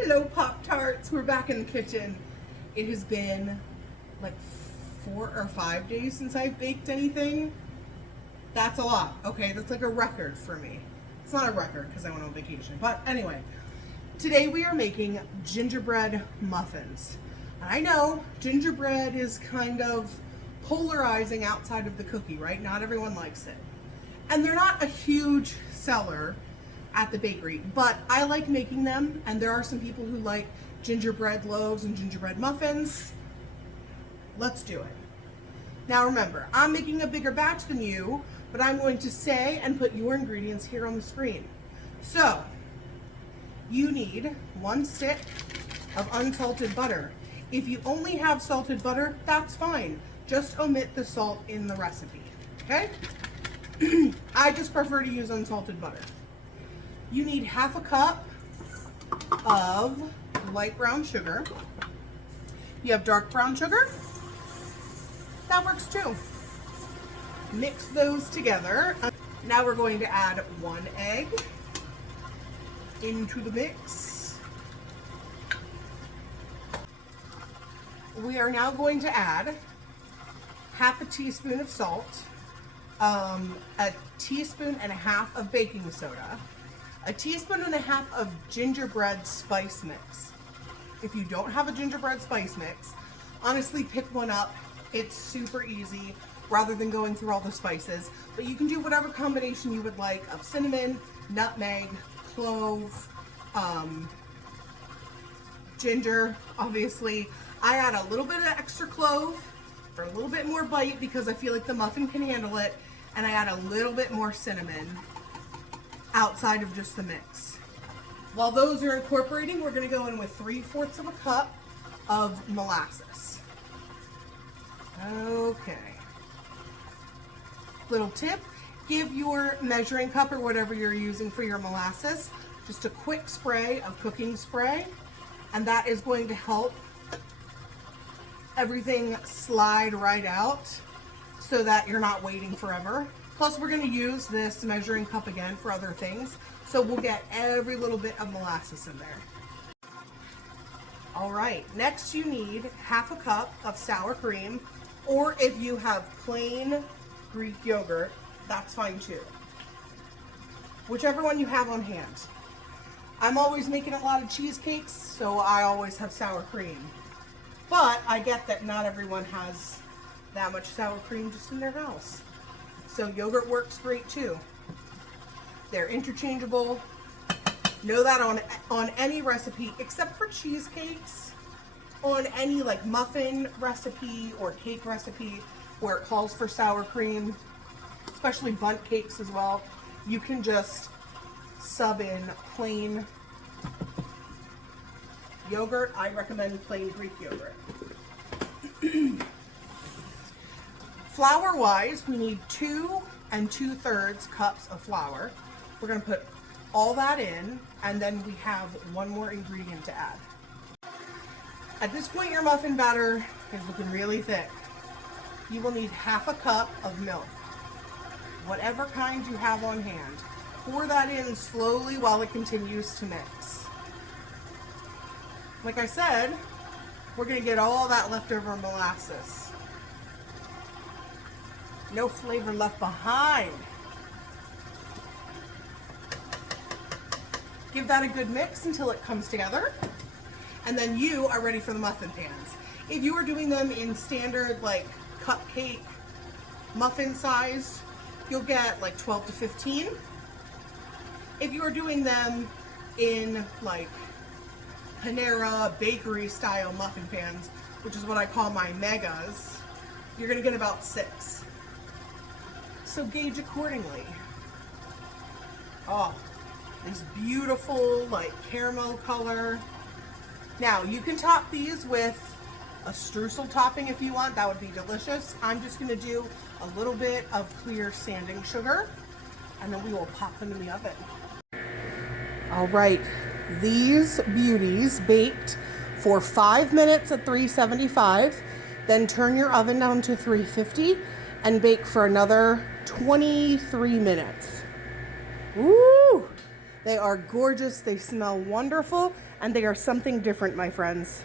Hello, Pop-Tarts. We're back in the kitchen. It has been like 4 or 5 days since I've baked anything. That's a lot. Okay, that's like a record for me. It's not a record because I went on vacation. But anyway, today we are making gingerbread muffins. And I know gingerbread is kind of polarizing outside of the cookie, right? Not everyone likes it. And they're not a huge seller at the bakery, but I like making them, and there are some people who like gingerbread loaves and gingerbread muffins. Let's do it. Now remember, I'm making a bigger batch than you, but I'm going to say and put your ingredients here on the screen. So, you need 1 stick of unsalted butter. If you only have salted butter, that's fine. Just omit the salt in the recipe, okay? I just prefer to use unsalted butter. You need half a cup of light brown sugar. You have dark brown sugar? That works too. Mix those together. Now we're going to add 1 egg into the mix. We are now going to add half a teaspoon of salt, a teaspoon and a half of baking soda, a teaspoon and a half of gingerbread spice mix. If you don't have a gingerbread spice mix, honestly pick one up. It's super easy rather than going through all the spices, but you can do whatever combination you would like of cinnamon, nutmeg, clove, ginger, obviously. I add a little bit of extra clove for a little bit more bite because I feel like the muffin can handle it, and I add a little bit more cinnamon outside of just the mix. While those are incorporating, we're going to go in with 3/4 of a cup of molasses. Okay. Little tip, give your measuring cup or whatever you're using for your molasses just a quick spray of cooking spray, and that is going to help everything slide right out so that you're not waiting forever. Plus, we're going to use this measuring cup again for other things, so we'll get every little bit of molasses in there. All right, next you need half a cup of sour cream, or if you have plain Greek yogurt, that's fine too. Whichever one you have on hand. I'm always making a lot of cheesecakes, so I always have sour cream. But I get that not everyone has that much sour cream just in their house. So yogurt works great too. They're interchangeable. Know that on any recipe, except for cheesecakes, on any like muffin recipe or cake recipe where it calls for sour cream, especially bundt cakes as well, you can just sub in plain yogurt. I recommend plain Greek yogurt. Flour wise, we need 2 2/3 cups of flour. We're going to put all that in, and then we have one more ingredient to add. At this point, your muffin batter is looking really thick. You will need half a cup of milk, whatever kind you have on hand. Pour that in slowly while it continues to mix. Like I said, we're going to get all that leftover molasses. No flavor left behind. Give that a good mix until it comes together, and then you are ready for the muffin pans. If you are doing them in standard like cupcake muffin size, you'll get like 12 to 15. If you are doing them in like Panera bakery style muffin pans, which is what I call my megas, you're gonna get about 6. So gauge accordingly. Oh, this beautiful like caramel color. Now you can top these with a streusel topping if you want. That would be delicious. I'm just going to do a little bit of clear sanding sugar, and then we will pop them in the oven. All right, these beauties baked for 5 minutes at 375, then turn your oven down to 350 and bake for another 23 minutes. Woo! They are gorgeous, they smell wonderful, and they are something different, my friends.